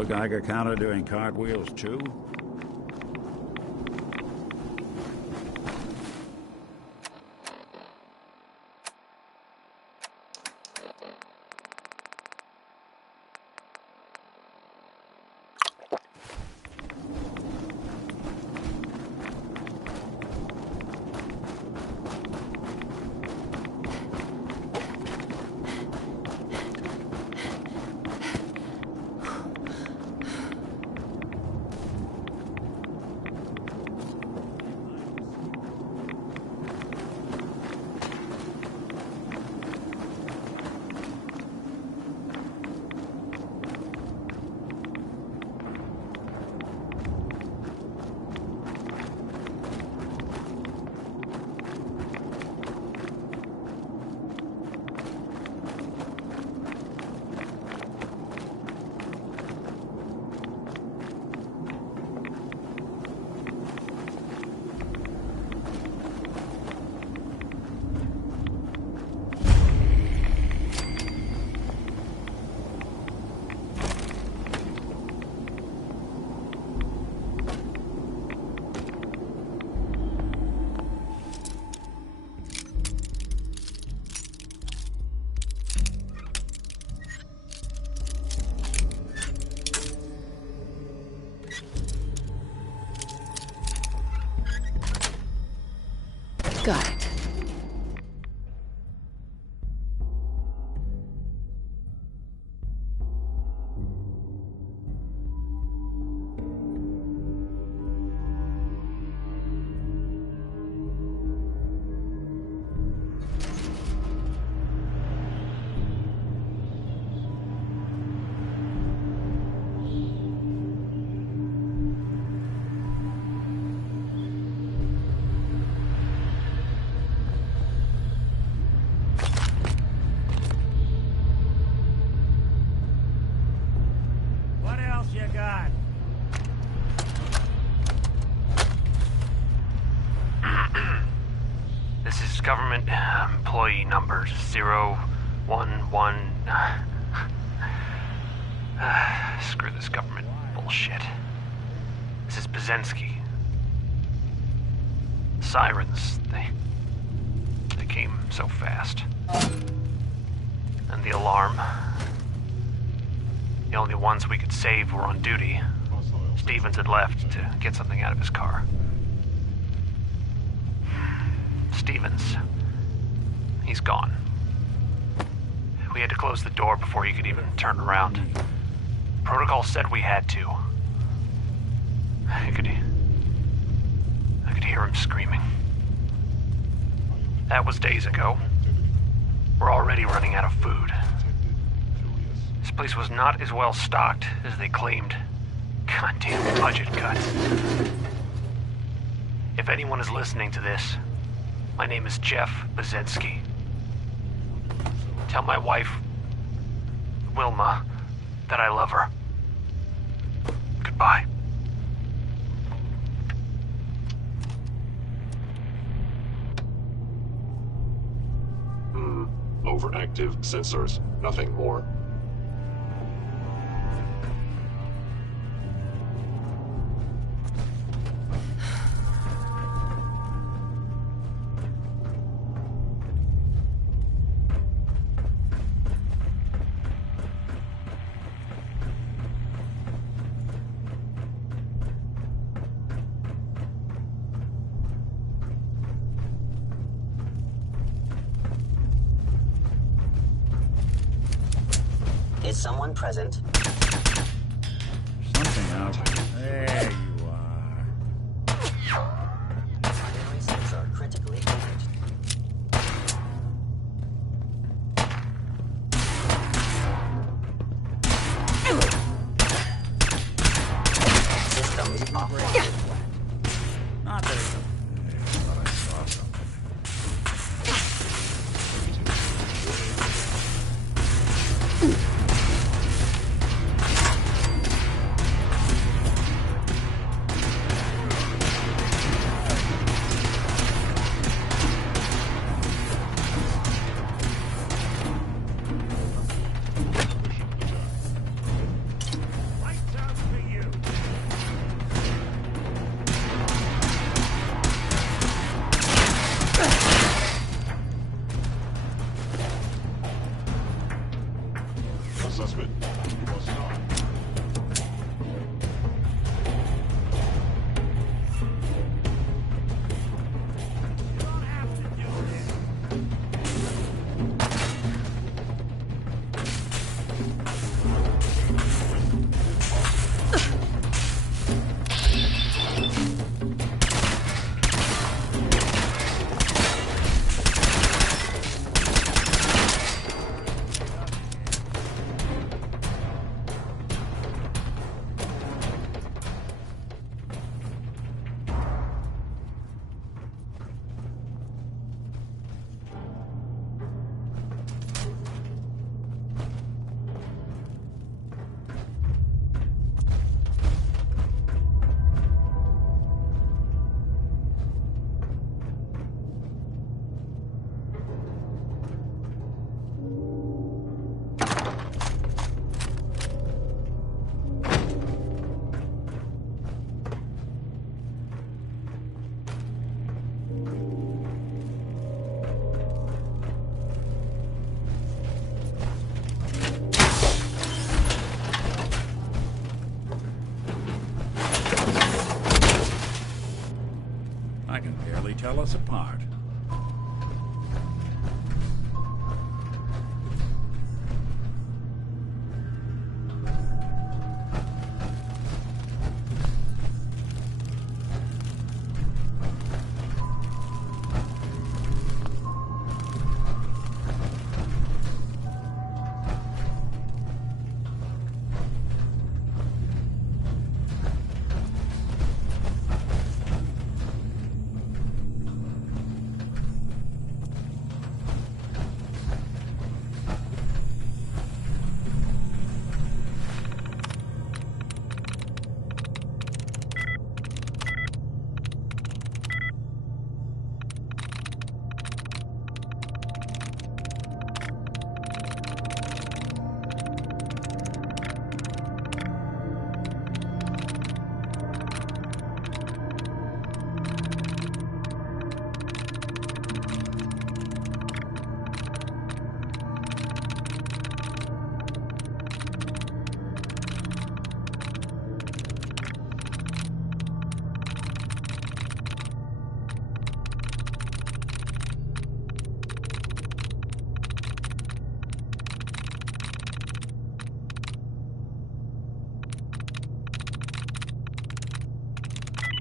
a Geiger counter doing cartwheels too? Got it. Government employee number 011. Screw this government bullshit. This is Bazensky. Sirens, they came so fast. And the alarm. The only ones we could save were on duty. Stevens had left to get something out of his car. Stevens. He's gone. We had to close the door before he could even turn around. Protocol said we had to. I could hear him screaming. That was days ago. We're already running out of food. This place was not as well stocked as they claimed. Goddamn budget cuts. If anyone is listening to this, my name is Jeff Bazensky. Tell my wife, Wilma, that I love her. Goodbye. Overactive sensors, nothing more. Is someone present? Something out. There you are. Primary sensor critically damaged. Systems offline. Not that it's I thought I saw something. I can barely tell us apart.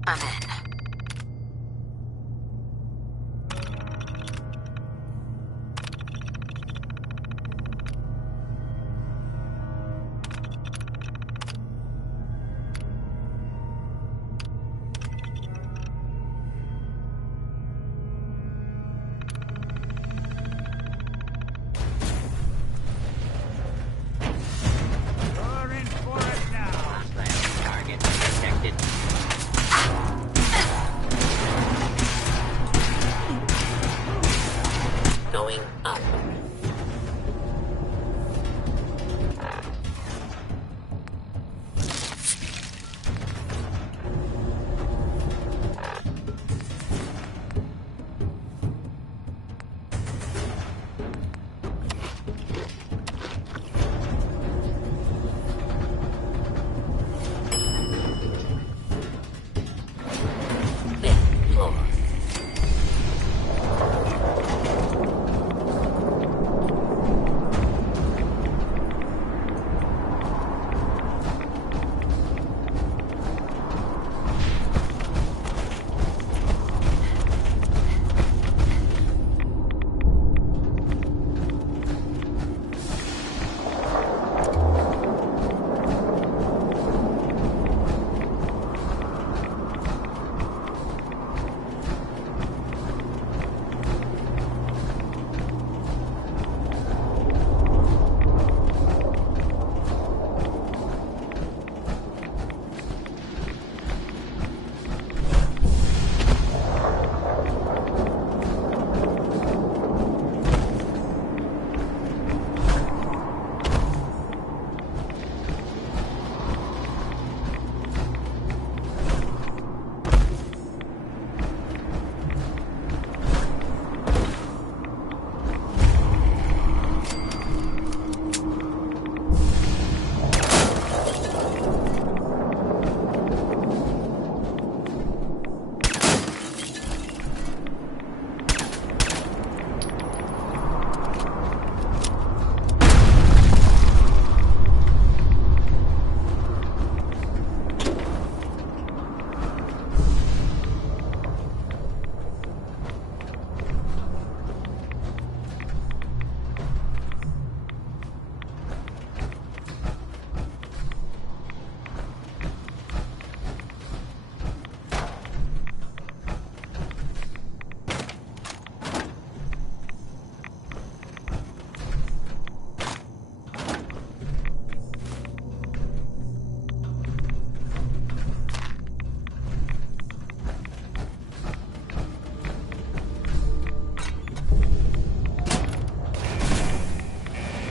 I'm in. You're in for it now. Target detected. Going up. Fifth floor.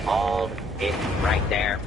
Hold it right there.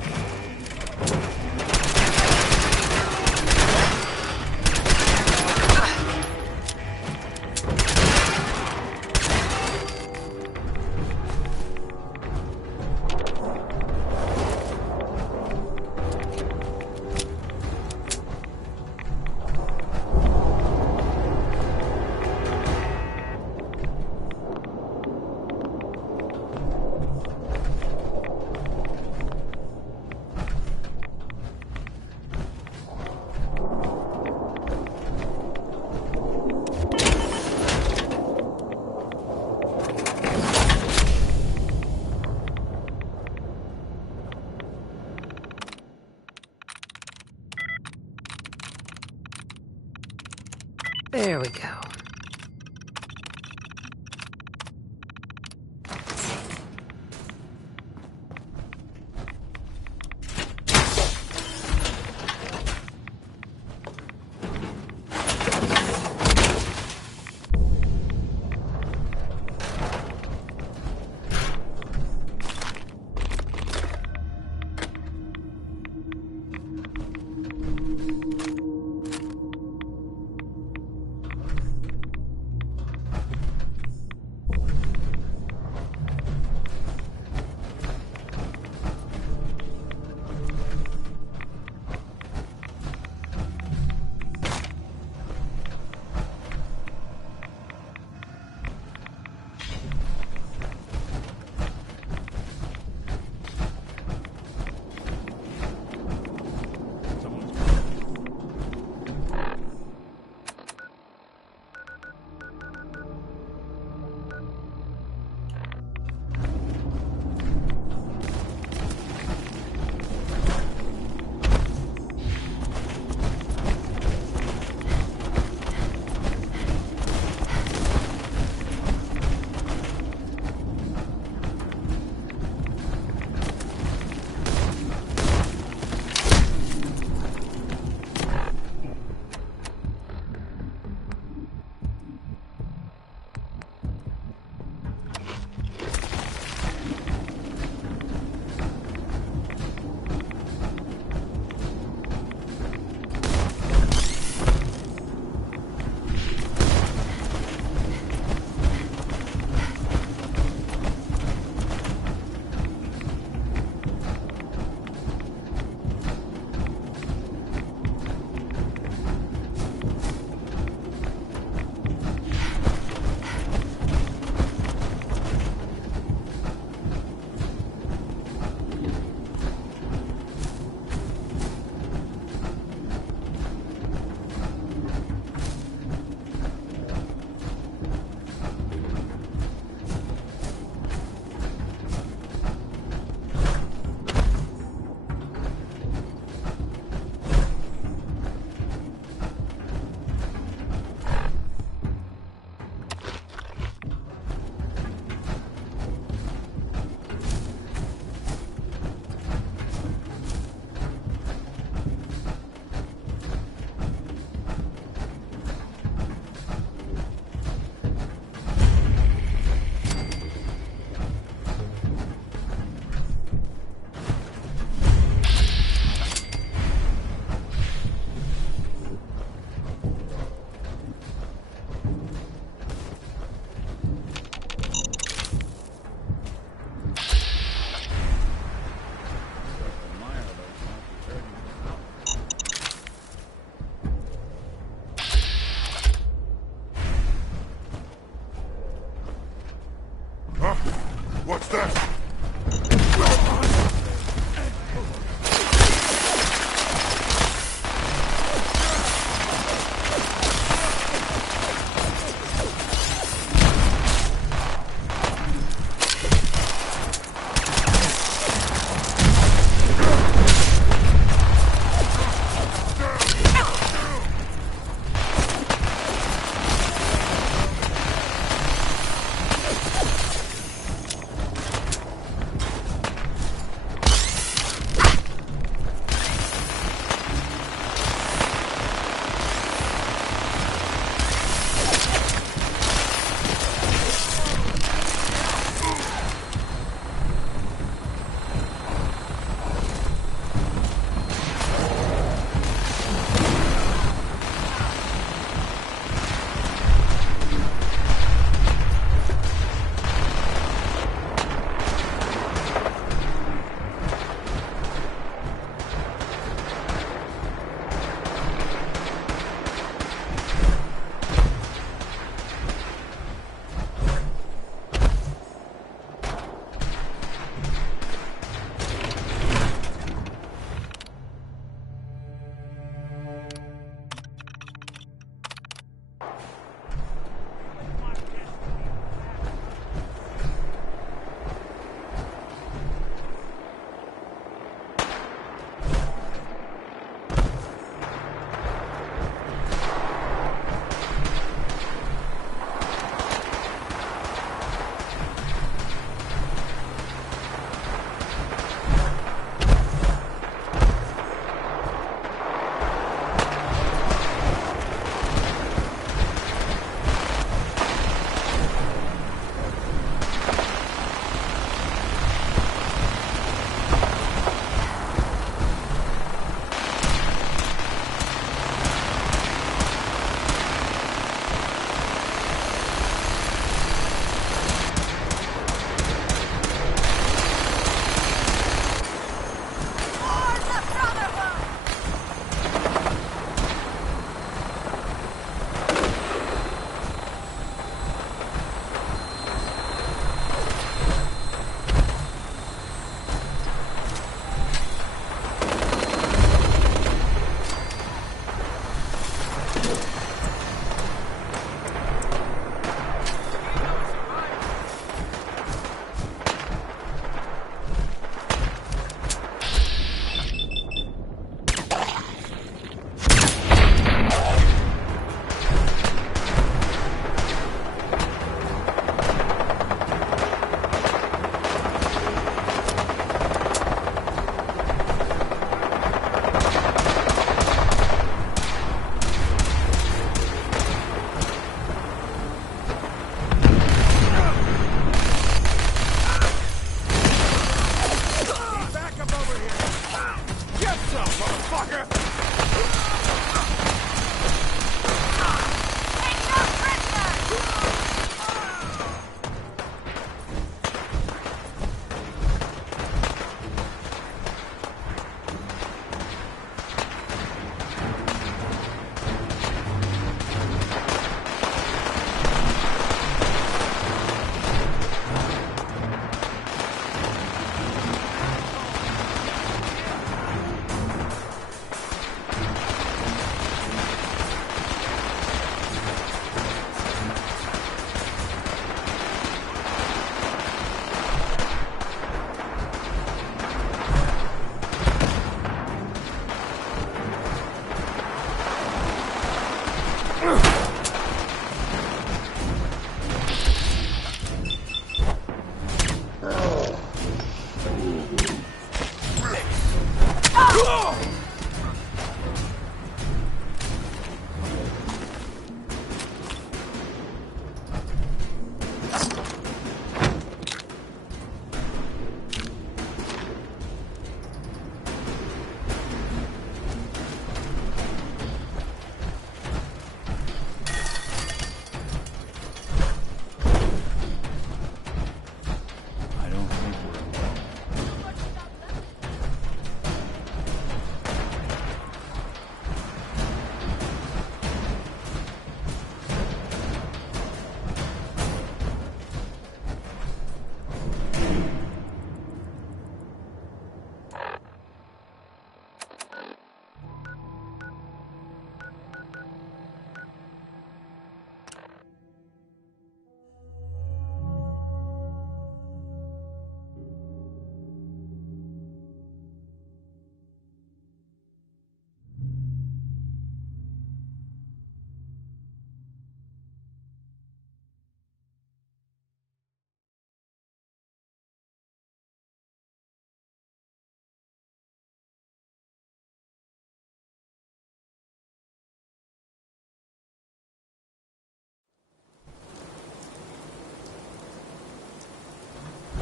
There we go.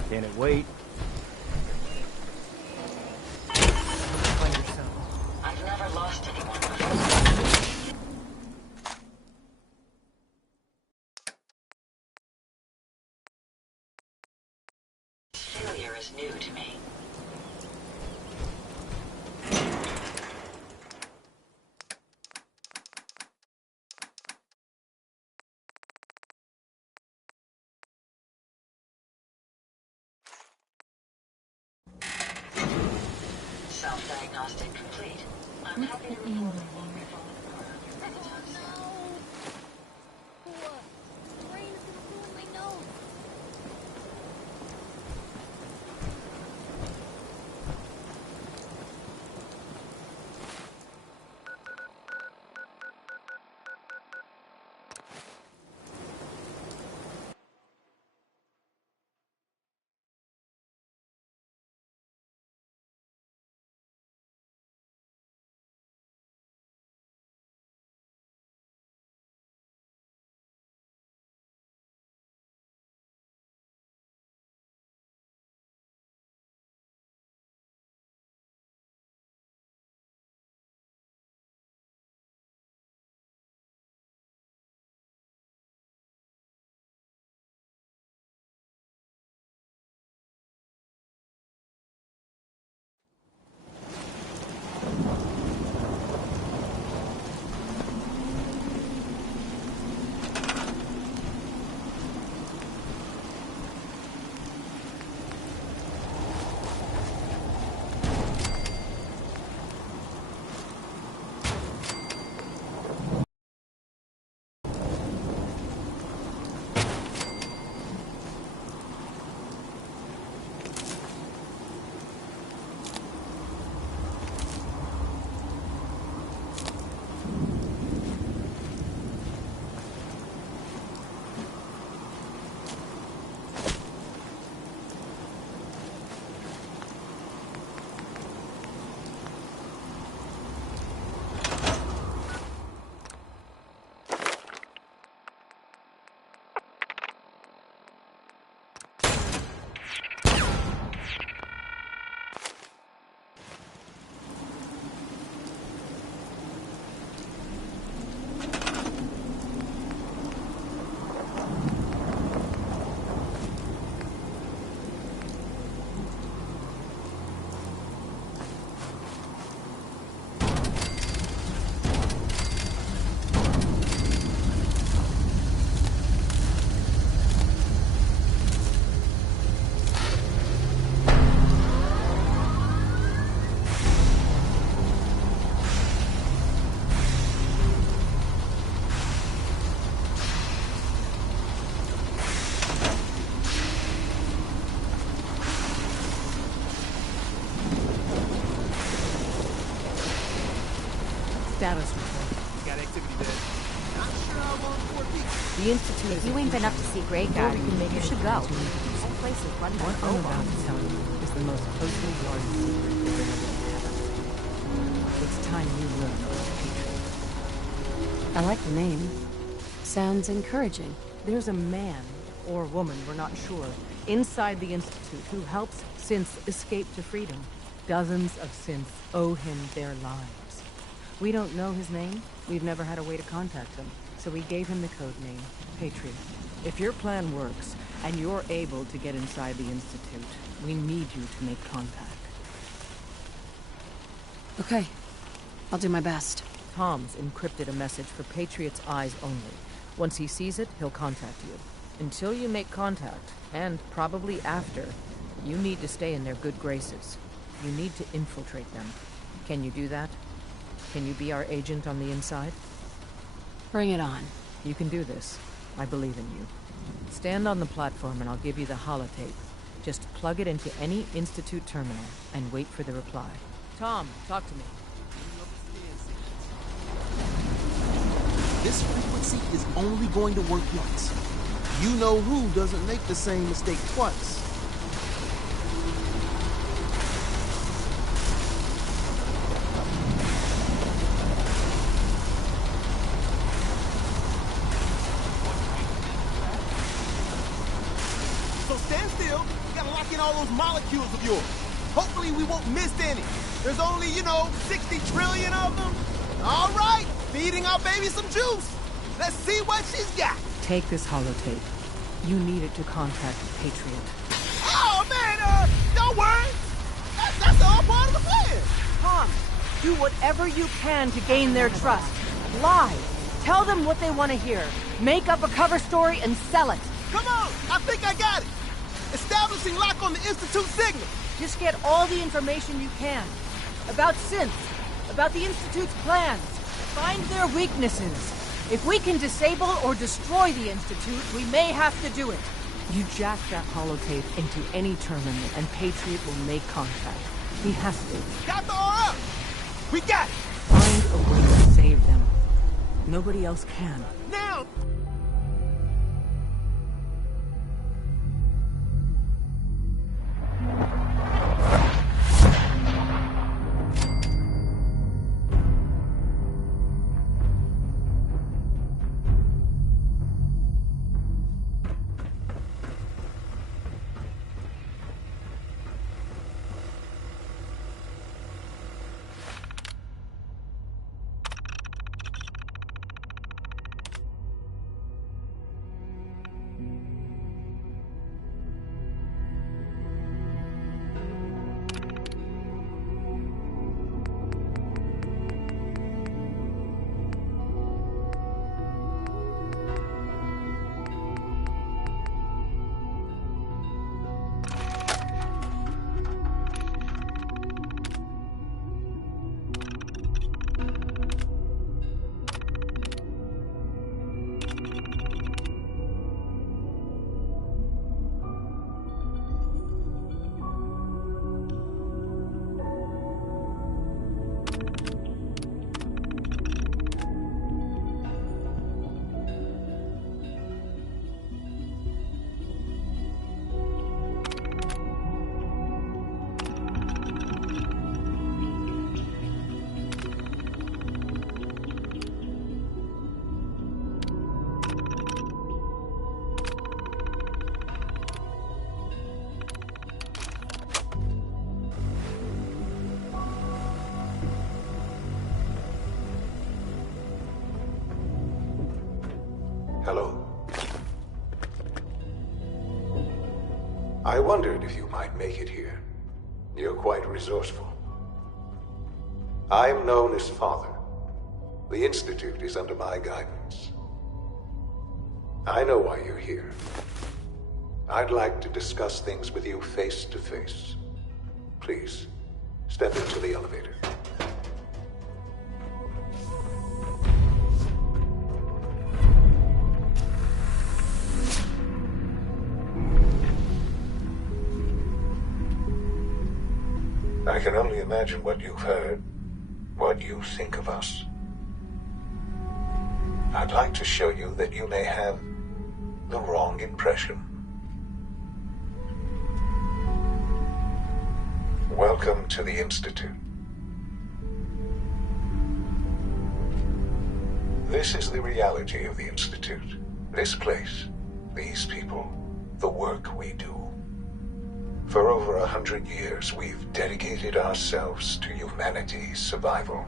Can it wait? Find yourself. I've never lost anyone before. Failure is new to me. Self-diagnostic complete. I'm happy to report the phone Status report. Got activity dead. Not sure how long for it. The Institute If you ain't been up to see Great Guy, we can make you it should go. into That place is run by what I'm about robots. to tell you is the most closely guarded secret the internet has. It's time you learn about Patriot. I like the name. Sounds encouraging. There's a man or woman, we're not sure, inside the Institute who helps synths escape to freedom. Dozens of synths owe him their lives. We don't know his name. We've never had a way to contact him. So we gave him the code name, Patriot. If your plan works, and you're able to get inside the Institute, we need you to make contact. Okay. I'll do my best. Tom's encrypted a message for Patriot's eyes only. Once he sees it, he'll contact you. Until you make contact, and probably after, you need to stay in their good graces. You need to infiltrate them. Can you do that? Can you be our agent on the inside? Bring it on. You can do this. I believe in you. Stand on the platform and I'll give you the holotape. Just plug it into any Institute terminal and wait for the reply. Tom, talk to me. This frequency is only going to work once. You know who doesn't make the same mistake twice. So stand still. gotta lock in all those molecules of yours. Hopefully we won't miss any. There's only, 60 trillion of them. All right, feeding our baby some juice. Let's see what she's got. Take this holotape. You need it to contact Patriot. Oh, man, don't worry. That's all part of the plan. Tom, do whatever you can to gain their trust. Lie. Tell them what they want to hear. Make up a cover story and sell it. Come on, I think I got it. Establishing lock on the Institute signal. Just get all the information you can. About synths, about the Institute's plans. Find their weaknesses. If we can disable or destroy the Institute, we may have to do it. You jack that holotape into any terminal and Patriot will make contact. He has to. Got the RF. We got it. Find a way to save them. Nobody else can. Now. Hello. I wondered if you might make it here. You're quite resourceful. I'm known as Father. The Institute is under my guidance. I know why you're here. I'd like to discuss things with you face to face. Please, step into the elevator. I can only imagine what you've heard, what you think of us. I'd like to show you that you may have the wrong impression. Welcome to the Institute. This is the reality of the Institute. This place, these people, the work we do. For over 100 years, we've dedicated ourselves to humanity's survival.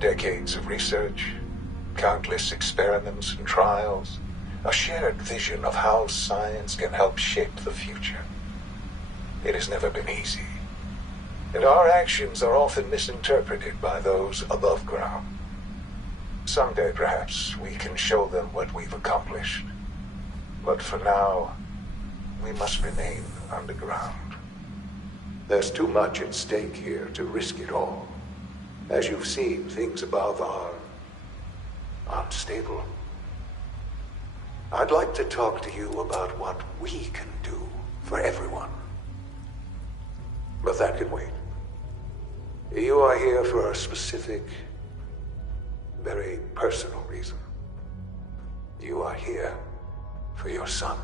Decades of research, countless experiments and trials, a shared vision of how science can help shape the future. It has never been easy, and our actions are often misinterpreted by those above ground. Someday, perhaps, we can show them what we've accomplished. But for now, we must remain underground. There's too much at stake here to risk it all. As you've seen, things above are unstable. I'd like to talk to you about what we can do for everyone. But that can wait. You are here for a specific, very personal reason. You are here for your son.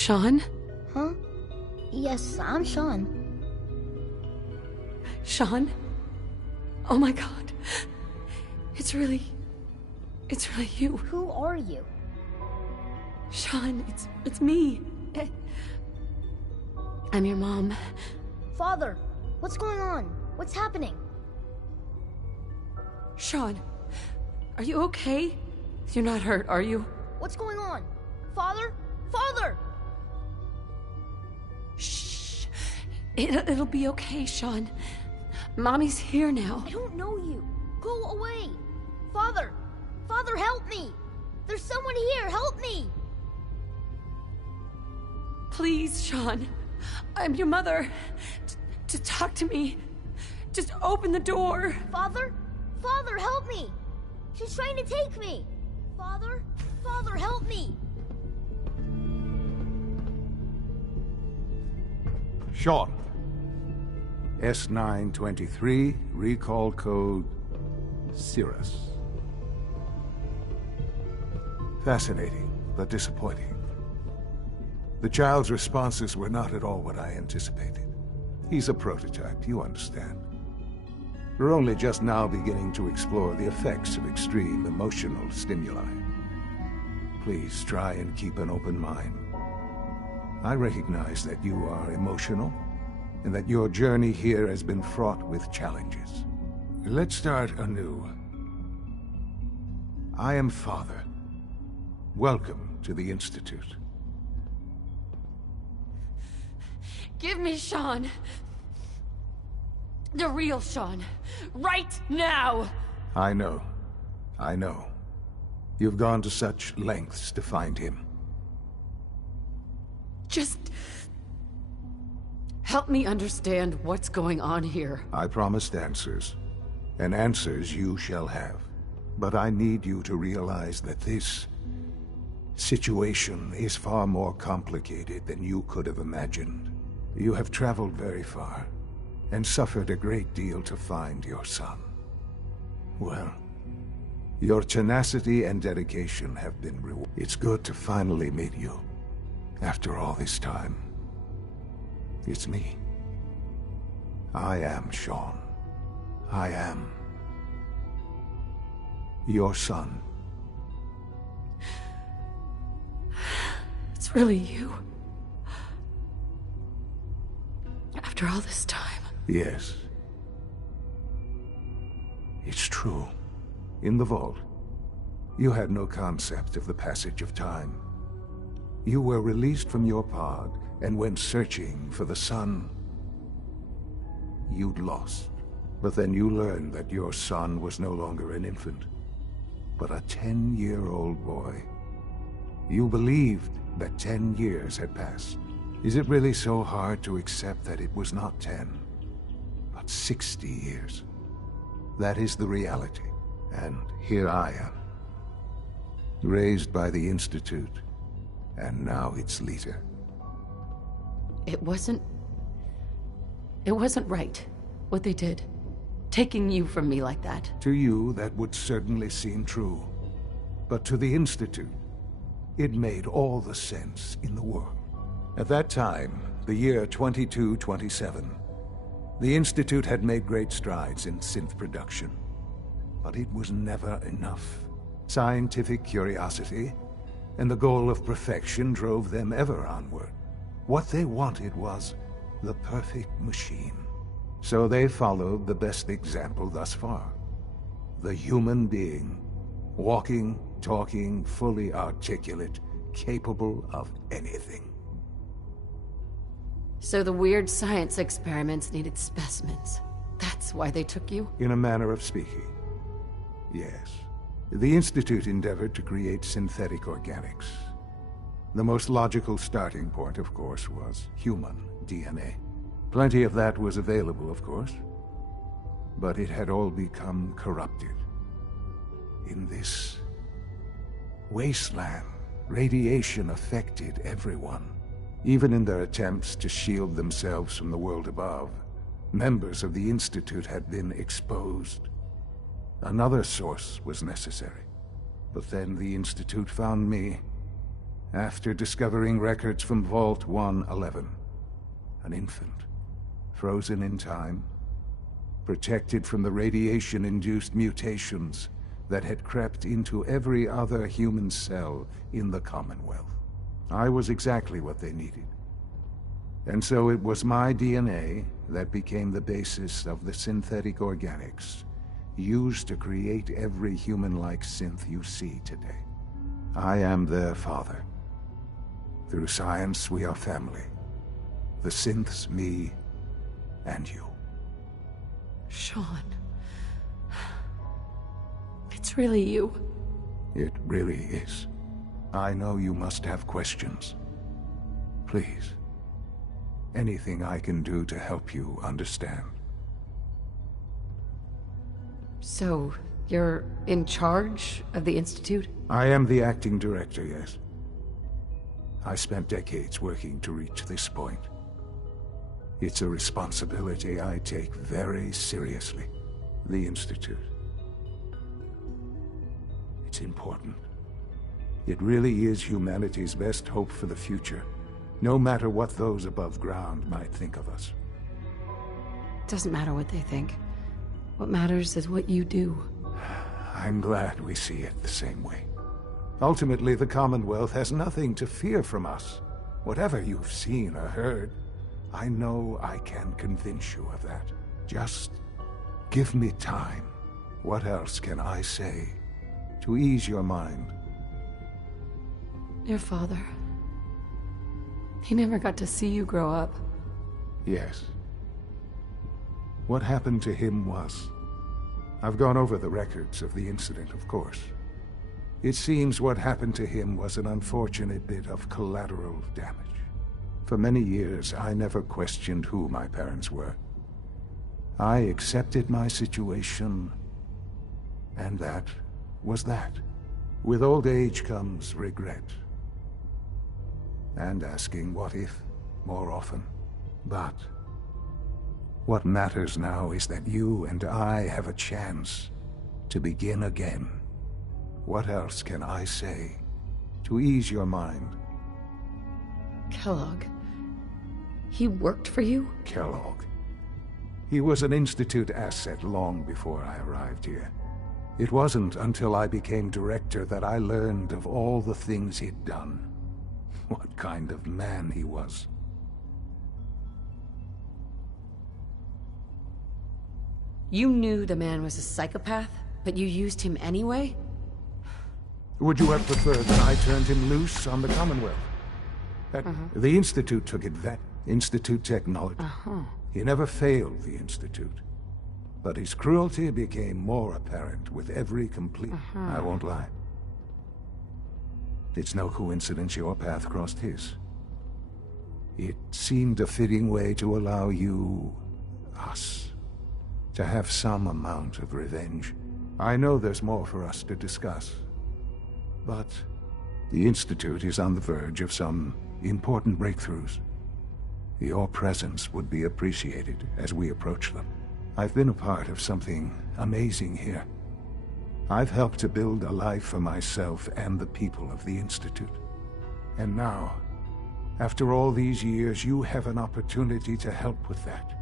Sean? Huh? Yes, I'm Sean. Sean? Oh my god. It's really you. Who are you? Sean, it's me. I'm your mom. Father, what's going on? What's happening? Sean, are you okay? You're not hurt, are you? What's going on? Father? Father! Shh. It'll be okay, Sean. Mommy's here now. I don't know you. Go away. Father! Father, help me! There's someone here, help me! Please, Sean. I'm your mother. To talk to me. Just open the door. Father? Father, help me! She's trying to take me! Father? Father, help me! Sean. S923, recall code Cirrus. Fascinating, but disappointing. The child's responses were not at all what I anticipated. He's a prototype, you understand. We're only just now beginning to explore the effects of extreme emotional stimuli. Please try and keep an open mind. I recognize that you are emotional, and that your journey here has been fraught with challenges. Let's start anew. I am Father. Welcome to the Institute. Give me Sean. The real Sean. Right now! I know. I know. You've gone to such lengths to find him. Just... help me understand what's going on here. I promised answers, and answers you shall have. But I need you to realize that this situation is far more complicated than you could have imagined. You have traveled very far, and suffered a great deal to find your son. Well, your tenacity and dedication have been rewarded. It's good to finally meet you, after all this time. It's me. I am Sean. I am your son. It's really you. After all this time. Yes. It's true. In the vault, you had no concept of the passage of time. You were released from your pod and went searching for the son you'd lost. But then you learned that your son was no longer an infant, but a 10-year-old boy. You believed that 10 years had passed. Is it really so hard to accept that it was not 10, but 60 years? That is the reality, and here I am. Raised by the Institute, and now its leader. It wasn't right, what they did. Taking you from me like that. To you, that would certainly seem true. But to the Institute, it made all the sense in the world. At that time, the year 2227, the Institute had made great strides in synth production. But it was never enough. Scientific curiosity and the goal of perfection drove them ever onward. What they wanted was the perfect machine. So they followed the best example thus far. The human being. Walking, talking, fully articulate, capable of anything. So the weird science experiments needed specimens. That's why they took you? In a manner of speaking, yes. The Institute endeavored to create synthetic organics. The most logical starting point, of course, was human DNA. Plenty of that was available, of course, but it had all become corrupted. In this wasteland, radiation affected everyone. Even in their attempts to shield themselves from the world above, members of the Institute had been exposed. Another source was necessary. But then the Institute found me, after discovering records from Vault 111. An infant, frozen in time, protected from the radiation-induced mutations that had crept into every other human cell in the Commonwealth. I was exactly what they needed. And so it was my DNA that became the basis of the synthetic organics used to create every human-like synth you see today. I am their father. Through science, we are family. The synths, me, and you. Sean. It's really you. It really is. I know you must have questions. Please. Anything I can do to help you understand. So, you're in charge of the Institute? I am the acting director, yes. I spent decades working to reach this point. It's a responsibility I take very seriously. The Institute. It's important. It really is humanity's best hope for the future, no matter what those above ground might think of us. Doesn't matter what they think. What matters is what you do. I'm glad we see it the same way. Ultimately, the Commonwealth has nothing to fear from us. Whatever you've seen or heard, I know I can convince you of that. Just give me time. What else can I say to ease your mind? Your father. He never got to see you grow up. Yes. What happened to him was... I've gone over the records of the incident, of course. It seems what happened to him was an unfortunate bit of collateral damage. For many years, I never questioned who my parents were. I accepted my situation, and that was that. With old age comes regret. And asking what if more often. But what matters now is that you and I have a chance to begin again. What else can I say to ease your mind? Kellogg. He worked for you? Kellogg. He was an Institute asset long before I arrived here. It wasn't until I became director that I learned of all the things he'd done. What kind of man he was. You knew the man was a psychopath, but you used him anyway? Would you have preferred that I turned him loose on the Commonwealth? The Institute took advantage. Institute technology. He never failed the Institute. But his cruelty became more apparent with every complete... I won't lie. It's no coincidence your path crossed his. It seemed a fitting way to allow you... us... to have some amount of revenge. I know there's more for us to discuss. But the Institute is on the verge of some important breakthroughs. Your presence would be appreciated as we approach them. I've been a part of something amazing here. I've helped to build a life for myself and the people of the Institute. And now, after all these years, you have an opportunity to help with that.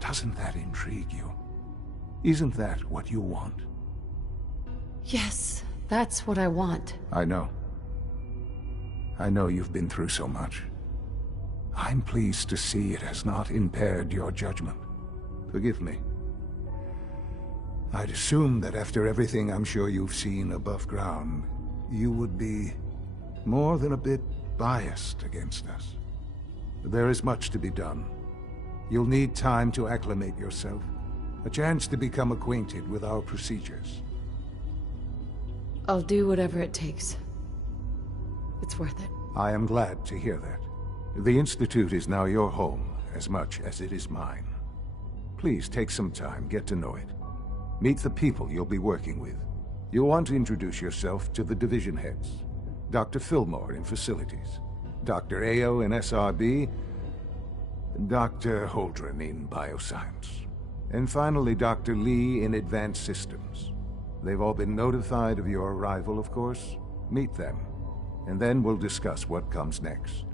Doesn't that intrigue you? Isn't that what you want? Yes, that's what I want. I know. I know you've been through so much. I'm pleased to see it has not impaired your judgment. Forgive me. I'd assumed that after everything I'm sure you've seen above ground, you would be more than a bit biased against us. There is much to be done. You'll need time to acclimate yourself, a chance to become acquainted with our procedures. I'll do whatever it takes. It's worth it. I am glad to hear that. The Institute is now your home, as much as it is mine. Please take some time, get to know it. Meet the people you'll be working with. You'll want to introduce yourself to the division heads. Dr. Fillmore in Facilities, Dr. Ao in SRB, Dr. Holdren in Bioscience, and finally Dr. Lee in Advanced Systems. They've all been notified of your arrival, of course. Meet them. and then we'll discuss what comes next.